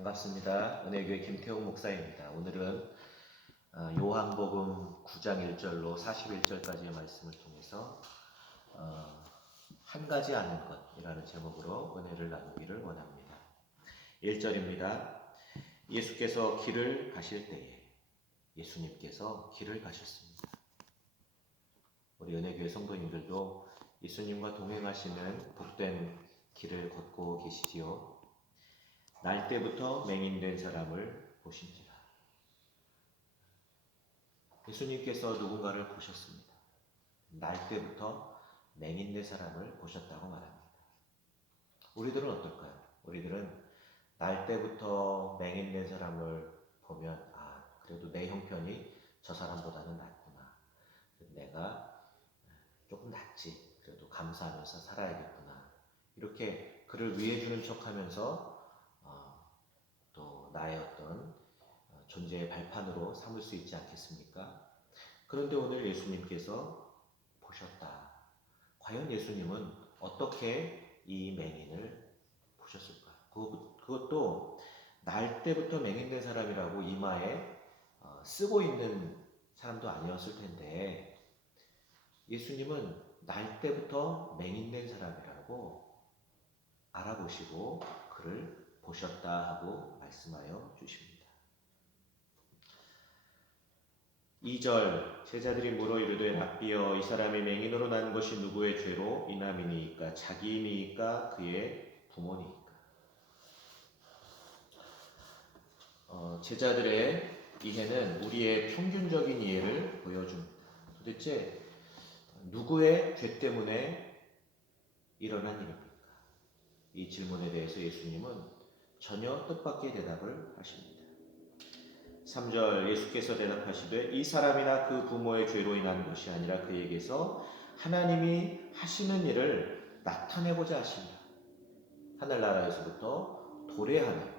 반갑습니다. 은혜교회 김태웅 목사입니다. 오늘은 요한복음 9장 1절로 41절까지의 말씀을 통해서 한 가지 아는 것이라는 제목으로 은혜를 나누기를 원합니다. 1절입니다. 예수께서 길을 가실 때에 예수님께서 길을 가셨습니다. 우리 은혜교회 성도님들도 예수님과 동행하시는 복된 길을 걷고 계시지요. 날 때부터 맹인된 사람을 보신지라. 예수님께서 누군가를 보셨습니다. 날 때부터 맹인된 사람을 보셨다고 말합니다. 우리들은 어떨까요? 우리들은 날 때부터 맹인된 사람을 보면 그래도 내 형편이 저 사람보다는 낫구나. 내가 조금 낫지. 그래도 감사하면서 살아야겠구나. 이렇게 그를 위해주는 척하면서 또 나의 어떤 존재의 발판으로 삼을 수 있지 않겠습니까? 그런데 오늘 예수님께서 보셨다. 과연 예수님은 어떻게 이 맹인을 보셨을까? 그것도 날 때부터 맹인된 사람이라고 이마에 쓰고 있는 사람도 아니었을 텐데 예수님은 날 때부터 맹인된 사람이라고 알아보시고 그를 보셨다 하고 말씀하여 주십니다. 2절 제자들이 물어 이르되 랍비여 이 사람이 맹인으로 난 것이 누구의 죄로 이남이니이까 자기임이니까 그의 부모니이까. 제자들의 이해는 우리의 평균적인 이해를 보여줍니다. 도대체 누구의 죄 때문에 일어난 일입니까? 이 질문에 대해서 예수님은 전혀 뜻밖의 대답을 하십니다. 3절 예수께서 대답하시되 이 사람이나 그 부모의 죄로 인한 것이 아니라 그에게서 하나님이 하시는 일을 나타내고자 하십니다. 하늘나라에서부터 도래하는,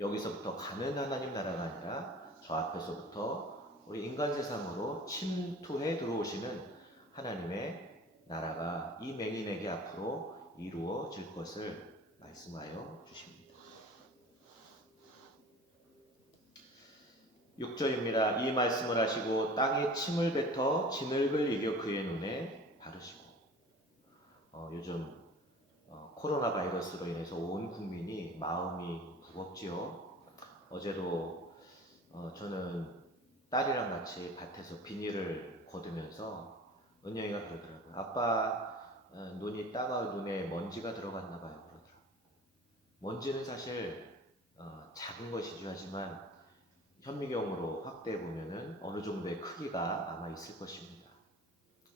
여기서부터 가는 하나님 나라가 아니라 저 앞에서부터 우리 인간 세상으로 침투해 들어오시는 하나님의 나라가 이 맹인에게 앞으로 이루어질 것을 말씀하여 주십니다. 6절입니다. 이 말씀을 하시고 땅에 침을 뱉어 진흙을 이겨 그의 눈에 바르시고. 요즘 코로나 바이러스로 인해서 온 국민이 마음이 무겁지요. 어제도 저는 딸이랑 같이 밭에서 비닐을 걷으면서 은영이가 그러더라고요. 아빠 눈이 따가워 눈에 먼지가 들어갔나 봐요. 그러더라고요. 먼지는 사실 작은 것이죠. 하지만 현미경으로 확대해 보면은 어느 정도의 크기가 아마 있을 것입니다.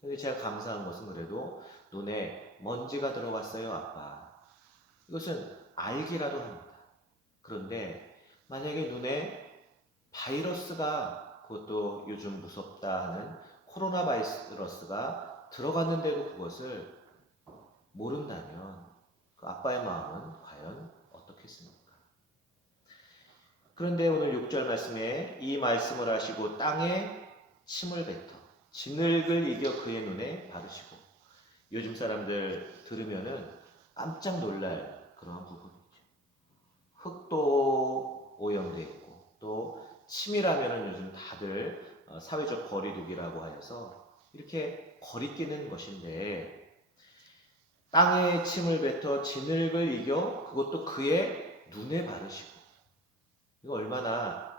근데 제가 감사한 것은 그래도 눈에 먼지가 들어갔어요, 아빠. 이것은 알기라도 합니다. 그런데 만약에 눈에 바이러스가, 그것도 요즘 무섭다 하는 코로나 바이러스가 들어갔는데도 그것을 모른다면 그 아빠의 마음은 과연 어떻겠습니까? 그런데 오늘 6절 말씀에 이 말씀을 하시고 땅에 침을 뱉어 진흙을 이겨 그의 눈에 바르시고. 요즘 사람들 들으면은 깜짝 놀랄 그런 부분이죠. 흙도 오염되어 있고 또 침이라면은 요즘 다들 사회적 거리두기라고 하여서 이렇게 거리끼는 것인데, 땅에 침을 뱉어 진흙을 이겨 그것도 그의 눈에 바르시고. 이거 얼마나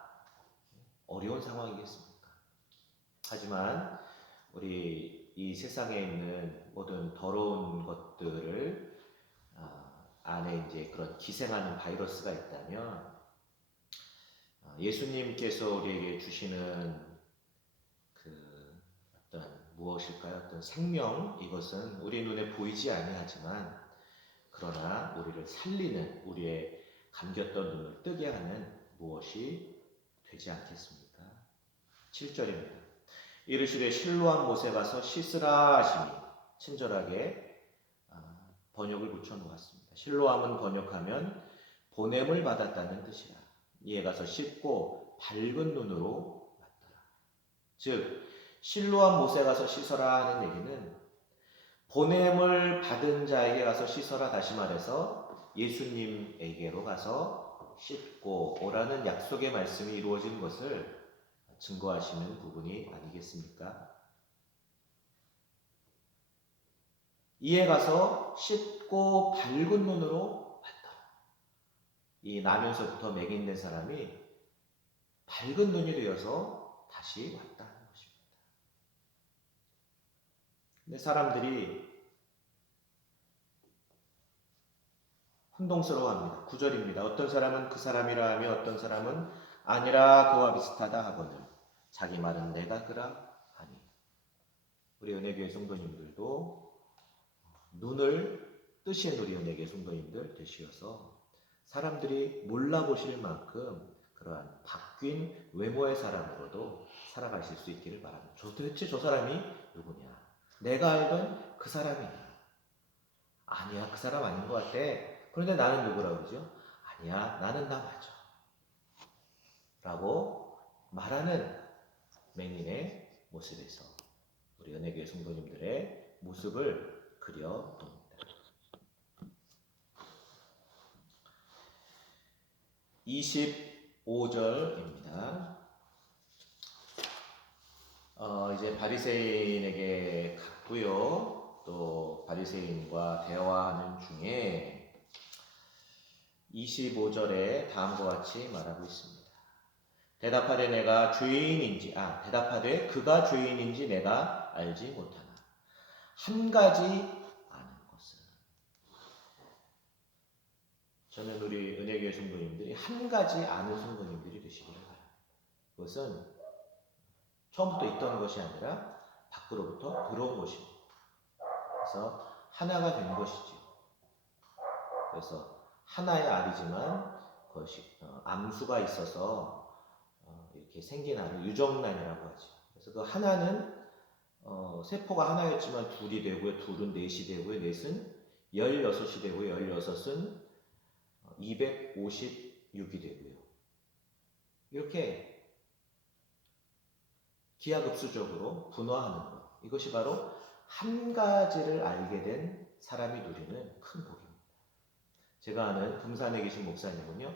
어려운 상황이겠습니까? 하지만 우리 이 세상에 있는 모든 더러운 것들을 안에 이제 그런 기생하는 바이러스가 있다면 예수님께서 우리에게 주시는 그 어떤 무엇일까요? 어떤 생명, 이것은 우리 눈에 보이지 아니하지만 그러나 우리를 살리는, 우리의 감겼던 눈을 뜨게 하는 무엇이 되지 않겠습니까? 7절입니다. 이르시되 실로암 못에 가서 씻으라 하시니. 친절하게 번역을 붙여놓았습니다. 실로암은 번역하면 보냄을 받았다는 뜻이라. 이에 가서 씻고 밝은 눈으로 났더라. 즉 실로암 못에 가서 씻어라 하는 얘기는 보냄을 받은 자에게 가서 씻어라, 다시 말해서 예수님에게로 가서 씻고 오라는 약속의 말씀이 이루어진 것을 증거하시는 부분이 아니겠습니까? 이에 가서 씻고 밝은 눈으로 봤더라. 이 나면서부터 맹인된 사람이 밝은 눈이 되어서 다시 왔다는 것입니다. 근데 사람들이 혼동스러워합니다. 9절입니다. 어떤 사람은 그 사람이라 하며 어떤 사람은 아니라 그와 비슷하다 하거늘 자기 말은 내가 그라 하니. 우리 은혜교회 성도님들도 눈을 뜨신 우리 은혜교회 성도님들 되시어서 사람들이 몰라보실 만큼 그러한 바뀐 외모의 사람으로도 살아가실 수 있기를 바랍니다. 도대체 저 사람이 누구냐? 내가 알던 그 사람이냐? 아니야, 그 사람 아닌 것 같아. 그런데 나는 누구라고 그러죠? 아니야, 나는 나 맞아. 라고 말하는 맹인의 모습에서 우리 은혜교회 성도님들의 모습을 그려봅니다. 25절입니다. 이제 바리새인에게 갔고요. 또 바리새인과 대화하는 중에 25절에 다음과 같이 말하고 있습니다. 대답하되 그가 죄인인지 내가 알지 못하나. 한 가지 아는 것은. 저는 우리 은혜교회 성도님들이 한 가지 아는 성도님들이 되시기를 바랍니다. 그것은 처음부터 있던 것이 아니라 밖으로부터 들어온 것입니다. 그래서 하나가 된 것이죠. 그래서 하나의 알이지만 그것이 암수가 있어서 이렇게 생긴 알을 유정란이라고 하죠. 그래서 그 하나는 세포가 하나였지만 둘이 되고요, 둘은 넷이 되고요, 넷은 16이 되고요, 16은 256이 되고요. 이렇게 기하급수적으로 분화하는 것. 이것이 바로 한 가지를 알게 된 사람이 누리는 큰 복입니다. 제가 아는 금산에 계신 목사님은요,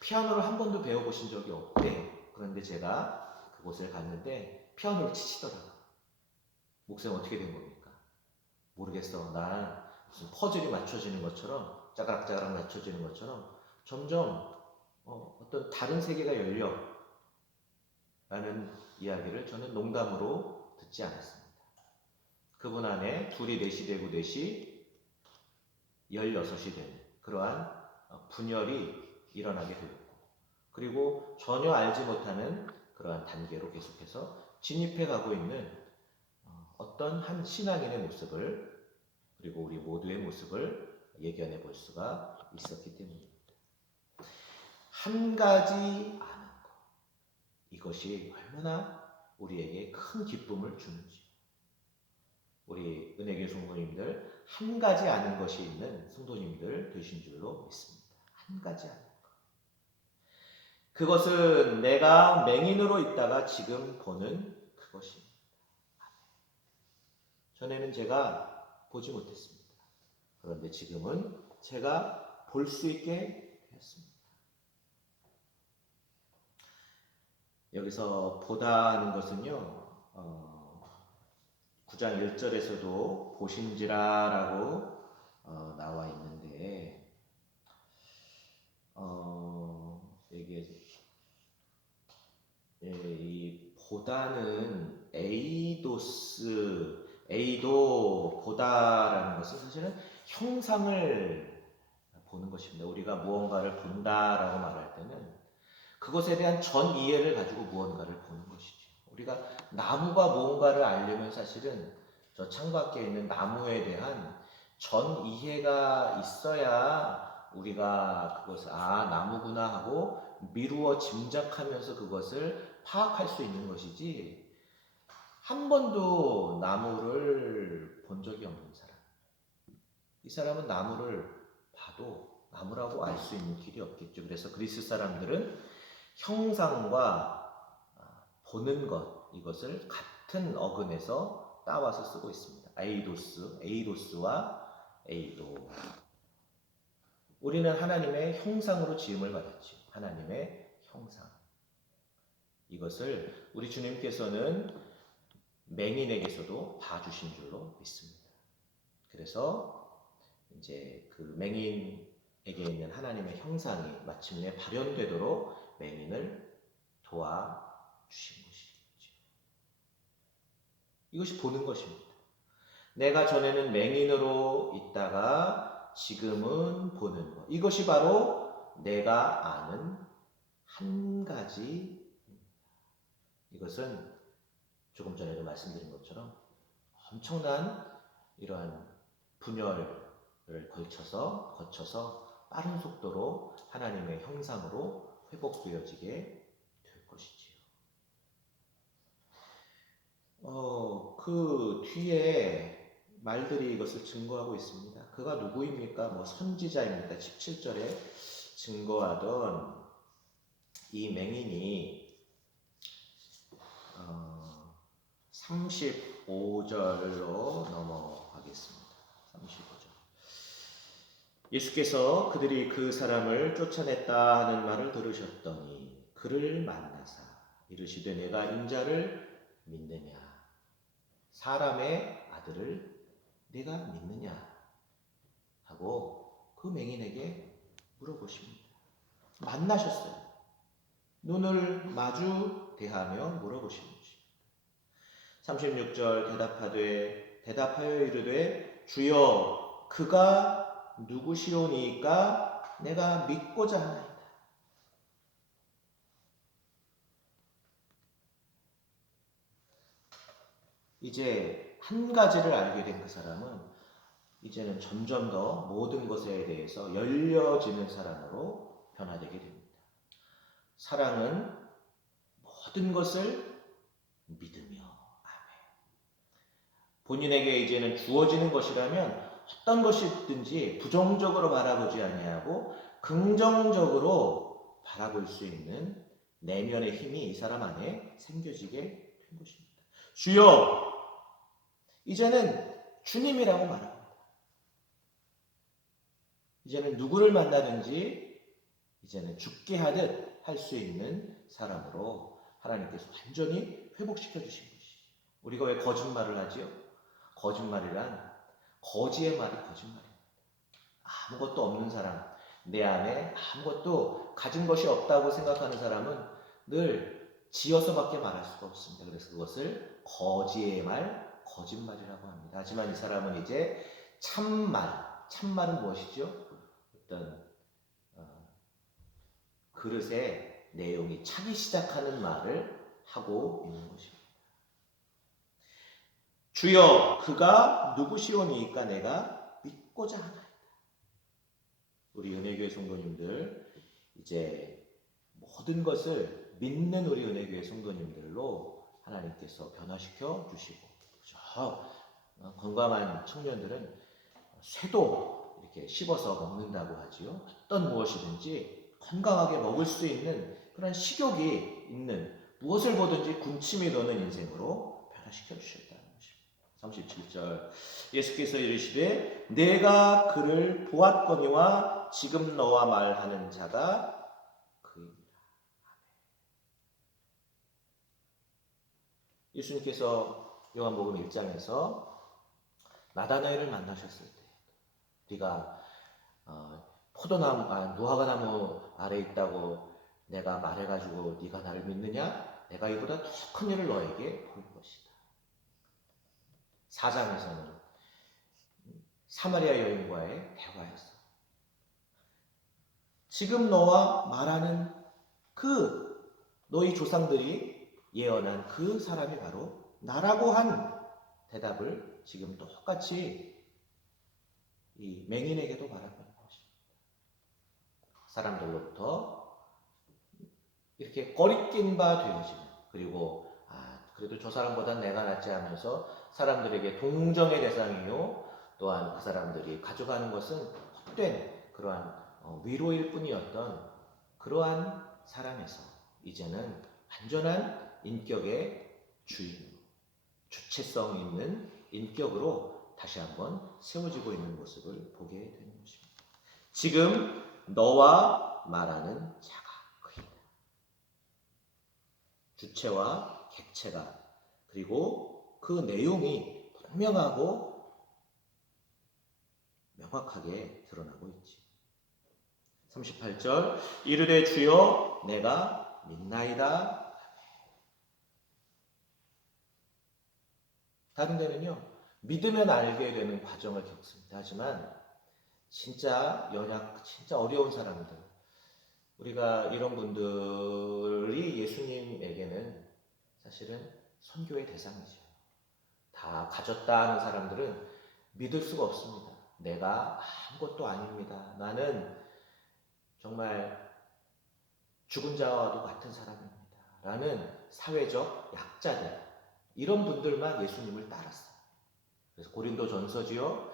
피아노를 한 번도 배워보신 적이 없대요. 그런데 제가 그곳을 갔는데 피아노를 치시더라고요. 목사님 어떻게 된 겁니까? 모르겠어. 난 무슨 퍼즐이 맞춰지는 것처럼, 짜가락짜가락 맞춰지는 것처럼 점점 어떤 다른 세계가 열려 라는 이야기를 저는 농담으로 듣지 않았습니다. 그분 안에 둘이 넷이 되고 넷이 16이 되는 그러한 분열이 일어나게 되었고, 그리고 전혀 알지 못하는 그러한 단계로 계속해서 진입해 가고 있는 어떤 한 신앙인의 모습을, 그리고 우리 모두의 모습을 예견해 볼 수가 있었기 때문입니다. 한 가지 아는 것, 이것이 얼마나 우리에게 큰 기쁨을 주는지. 우리 은혜교회 성도님들 한 가지 아는 것이 있는 성도님들 되신 줄로 믿습니다. 한 가지 아는 것. 그것은 내가 맹인으로 있다가 지금 보는 그것입니다. 전에는 제가 보지 못했습니다. 그런데 지금은 제가 볼 수 있게 되었습니다. 여기서 보다 하는 것은요, 9장 1절에서도 보신지라라고 나와 있는데, 여기에 이 보다는 에이도 보다라는 것은 사실은 형상을 보는 것입니다. 우리가 무언가를 본다라고 말할 때는 그것에 대한 전 이해를 가지고 무언가를 보는 것이죠. 우리가 나무가 무언가를 알려면 사실은 저 창밖에 있는 나무에 대한 전 이해가 있어야 우리가 그것을 나무구나 하고 미루어 짐작하면서 그것을 파악할 수 있는 것이지, 한 번도 나무를 본 적이 없는 사람, 이 사람은 나무를 봐도 나무라고 알 수 있는 길이 없겠죠. 그래서 그리스 사람들은 형상과 보는 것, 이것을 같은 어근에서 따와서 쓰고 있습니다. 에이도스와 에이도. 우리는 하나님의 형상으로 지음을 받았죠. 하나님의 형상. 이것을 우리 주님께서는 맹인에게서도 봐주신 줄로 믿습니다. 그래서 이제 그 맹인에게 있는 하나님의 형상이 마침내 발현되도록 맹인을 도와주신 것이죠. 이것이 보는 것입니다. 내가 전에는 맹인으로 있다가 지금은 보는 것. 이것이 바로 내가 아는 한 가지. 이것은 조금 전에도 말씀드린 것처럼 엄청난 이러한 분열을 거쳐서 빠른 속도로 하나님의 형상으로 회복되어지게 될 것이지요. 그 뒤에 말들이 이것을 증거하고 있습니다. 그가 누구입니까? 선지자입니까? 17절에 증거하던 이 맹인이 35절로 넘어가겠습니다. 35절. 예수께서 그들이 그 사람을 쫓아냈다 하는 말을 들으셨더니 그를 만나사 이르시되 내가 인자를 믿느냐? 사람의 아들을 내가 믿느냐? 하고 그 맹인에게 물어보십니다. 만나셨어요. 눈을 마주 대하며 물어보시는 것입니다. 36절 대답하여 이르되 주여 그가 누구시오니까 내가 믿고자 하나이다. 이제 한 가지를 알게 된 그 사람은 이제는 점점 더 모든 것에 대해서 열려지는 사람으로 변화되게 됩니다. 사랑은 모든 것을 믿으며 본인에게 이제는 주어지는 것이라면 어떤 것이든지 부정적으로 바라보지 아니하고 긍정적으로 바라볼 수 있는 내면의 힘이 이 사람 안에 생겨지게 된 것입니다. 주여! 이제는 주님이라고 말합니다. 이제는 누구를 만나든지 이제는 죽게 하듯 할 수 있는 사람으로 하나님께서 완전히 회복시켜 주신 것이죠. 우리가 왜 거짓말을 하지요? 거짓말이란 거지의 말이 거짓말입니다. 아무것도 없는 사람, 내 안에 아무것도 가진 것이 없다고 생각하는 사람은 늘 지어서밖에 말할 수가 없습니다. 그래서 그것을 거지의 말, 거짓말이라고 합니다. 하지만 이 사람은 이제 참말은 무엇이죠? 어떤 그릇의 내용이 차기 시작하는 말을 하고 있는 것입니다. 주여 그가 누구시오니까 내가 믿고자 하나이다. 우리 은혜교회 성도님들 이제 모든 것을 믿는 우리 은혜교회 성도님들로 하나님께서 변화시켜 주시고 건강한 청년들은 쇠도 이렇게 씹어서 먹는다고 하지요. 어떤 무엇이든지 건강하게 먹을 수 있는 그런 식욕이 있는 무엇을 보든지 군침이 도는 인생으로 변화시켜 주셨다는 것입니다. 37절 예수께서 이르시되 내가 그를 보았거니와 지금 너와 말하는 자가 그이니라. 예수님께서 요한복음 1장에서 나다나엘을 만나셨을 때 네가 무화과나무 아래 있다고 내가 말해가지고 네가 나를 믿느냐? 내가 이보다 더 큰 일을 너에게 보일 것이다. 4장에서는 사마리아 여인과의 대화에서 지금 너와 말하는 그 너희 조상들이 예언한 그 사람이 바로 나라고 한 대답을 지금 똑같이 이 맹인에게도 말하는 것입니다. 사람들로부터 이렇게 꺼리낀 바 되어지는 그리고 그래도 저 사람보다 내가 낫지 하면서 사람들에게 동정의 대상이요 또한 그 사람들이 가져가는 것은 헛된 그러한 위로일 뿐이었던 그러한 사람에서 이제는 완전한 인격의 주인, 주체성 있는 인격으로 다시 한번 세워지고 있는 모습을 보게 되는 것입니다. 지금 너와 말하는 자가 그이다. 주체와 객체가 그리고 그 내용이 분명하고 명확하게 드러나고 있지. 38절 이르되 주여 내가 믿나이다. 다른 데는요 믿으면 알게 되는 과정을 겪습니다. 하지만 진짜 진짜 어려운 사람들, 우리가 이런 분들이 예수님에게는 사실은 선교의 대상이죠. 다 가졌다 하는 사람들은 믿을 수가 없습니다. 내가 아무것도 아닙니다. 나는 정말 죽은 자와도 같은 사람입니다. 라는 사회적 약자들, 이런 분들만 예수님을 따랐어요. 그래서 고린도 전서지요.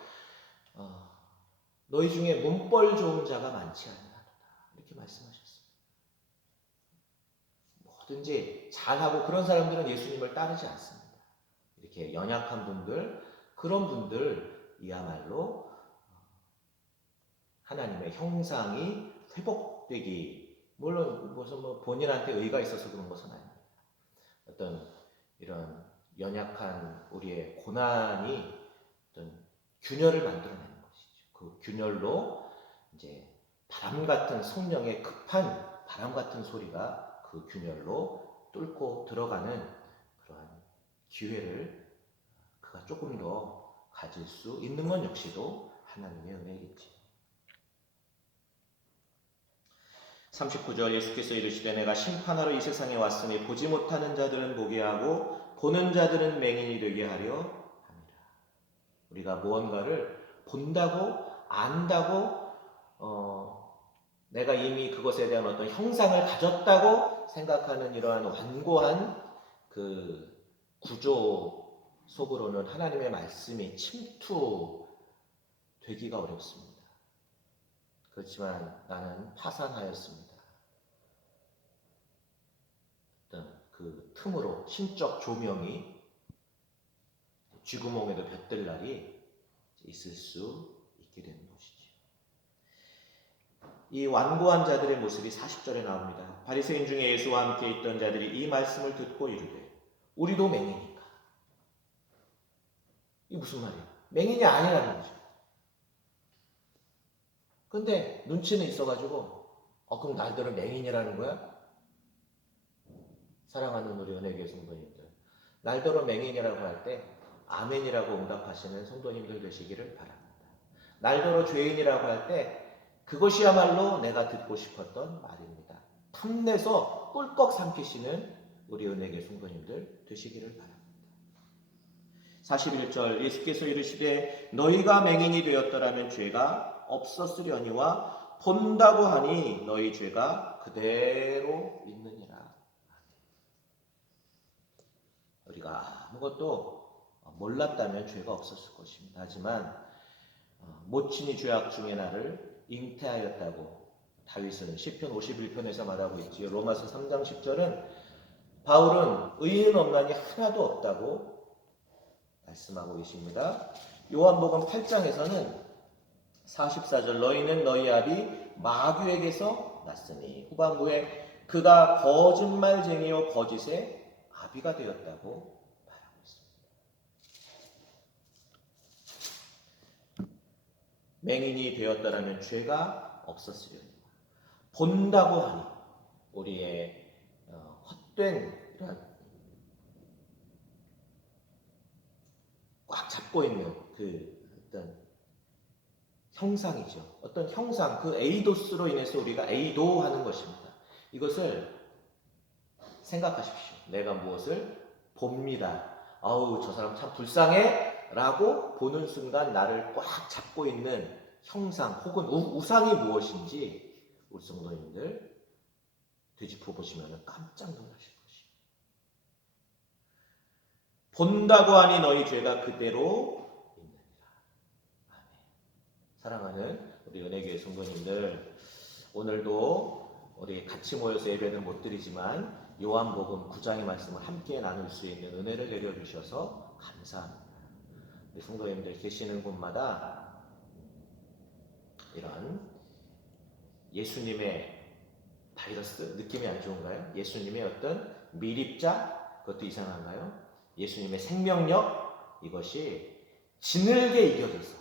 너희 중에 문벌 좋은 자가 많지 아니하도다. 이렇게 말씀하셨어요. 뭐든지 잘하고 그런 사람들은 예수님을 따르지 않습니다. 이렇게 연약한 분들, 그런 분들이야말로 하나님의 형상이 회복되기, 물론 무슨 본인한테 의가 있어서 그런 것은 아닙니다. 어떤 이런 연약한 우리의 고난이 어떤 균열을 만들어내는 것이죠. 그 균열로 이제 바람 같은 성령의 급한 바람 같은 소리가 그 균열로 뚫고 들어가는 그러한 기회를 그가 조금 더 가질 수 있는 건 역시도 하나님의 은혜이겠지. 39절 예수께서 이르시되 내가 심판하러 이 세상에 왔으니 보지 못하는 자들은 보게 하고 보는 자들은 맹인이 되게 하려 합니다. 우리가 무언가를 본다고 안다고 내가 이미 그것에 대한 어떤 형상을 가졌다고 생각하는 이러한 완고한 그 구조 속으로는 하나님의 말씀이 침투되기가 어렵습니다. 그렇지만 나는 파산하였습니다. 어떤 그 틈으로 신적 조명이 쥐구멍에도 볕들 날이 있을 수 있게 되는 것이죠. 이 완고한 자들의 모습이 40절에 나옵니다. 바리새인 중에 예수와 함께 있던 자들이 이 말씀을 듣고 이르되 우리도 맹인인가? 이게 무슨 말이야? 맹인이 아니라는 거죠. 근데 눈치는 있어가지고 그럼 나들은 맹인이라는 거야? 사랑하는 우리 은혜교회 성도님들, 날더러 맹인이라고 할 때 아멘이라고 응답하시는 성도님들 되시기를 바랍니다. 날더러 죄인이라고 할 때 그것이야말로 내가 듣고 싶었던 말입니다. 탐내서 꿀꺽 삼키시는 우리 은혜교회 성도님들 되시기를 바랍니다. 41절 예수께서 이르시되 너희가 맹인이 되었더라면 죄가 없었으려니와 본다고 하니 너희 죄가 그대로 있느니라. 우리가 아무것도 몰랐다면 죄가 없었을 것입니다. 하지만 모친이 죄악 중에 나를 잉태하였다고 다윗은 시편 51편에서 말하고 있지요. 로마서 3장 10절은 바울은 의인 없나니 하나도 없다고 말씀하고 계십니다. 요한복음 8장에서는 44절 너희는 너희 아비 마귀에게서 났으니 후반부에 그가 거짓말쟁이요 거짓의 아비가 되었다고 말하고 있습니다. 맹인이 되었더라면 죄가 없었으려니 본다고 하니 우리의 헛된 이런 꽉 잡고 있는 그 어떤 형상이죠. 어떤 형상, 그 에이도스로 인해서 우리가 에이도하는 것입니다. 이것을 생각하십시오. 내가 무엇을 봅니다. 아우 저 사람 참 불쌍해 라고 보는 순간 나를 꽉 잡고 있는 형상 혹은 우상이 무엇인지 우리 성도님들 되짚어 보시면 깜짝 놀라실 것이에요. 본다고 하니 너희 죄가 그대로 있느니라. 아멘. 사랑하는 우리 은혜교회 성도님들, 오늘도 우리 같이 모여서 예배는 못 드리지만 요한복음 9장의 말씀을 함께 나눌 수 있는 은혜를 내려주셔서 감사합니다. 우리 성도님들 계시는 곳마다 이런 예수님의 바이러스 느낌이 안 좋은가요? 예수님의 어떤 미립자 그것도 이상한가요? 예수님의 생명력 이것이 지늘게 이겨져서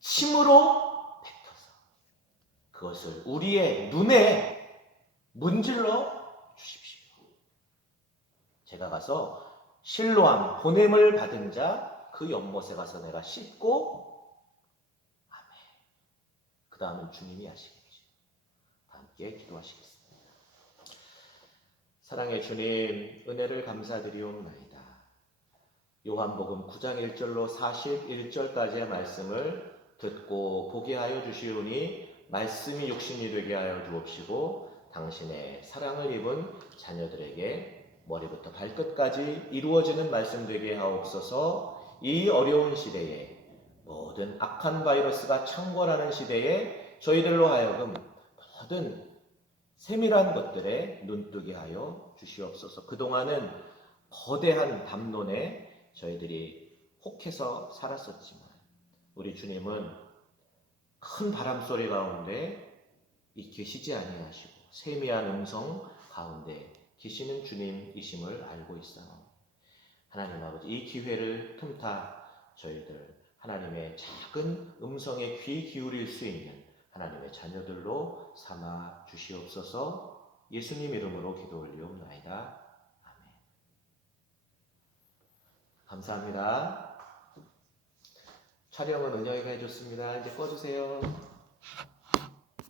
침으로 뱉어서 그것을 우리의 눈에 문질러 주십시오. 제가 가서 실로암 보냄을 받은 자 그 연못에 가서 내가 씻고 아멘. 그 다음은 주님이 하시겠죠. 함께 기도하시겠습니다. 사랑의 주님, 은혜를 감사드리옵나이다. 요한복음 9장 1절로 41절까지의 말씀을 듣고 보게 하여 주시오니 말씀이 육신이 되게 하여 주옵시고 당신의 사랑을 입은 자녀들에게 머리부터 발끝까지 이루어지는 말씀 되게 하옵소서. 이 어려운 시대에 모든 악한 바이러스가 창궐하는 시대에 저희들로 하여금 모든 세밀한 것들에 눈뜨게 하여 주시옵소서. 그동안은 거대한 담론에 저희들이 혹해서 살았었지만 우리 주님은 큰 바람소리 가운데 계시지 아니하시고 세미한 음성 가운데 계시는 주님이심을 알고 있사옵니다. 하나님 아버지, 이 기회를 틈타 저희들 하나님의 작은 음성에 귀 기울일 수 있는 하나님의 자녀들로 삼아 주시옵소서. 예수님 이름으로 기도 올리옵나이다. 아멘. 감사합니다. 촬영은 은영이가 해줬습니다. 이제 꺼주세요.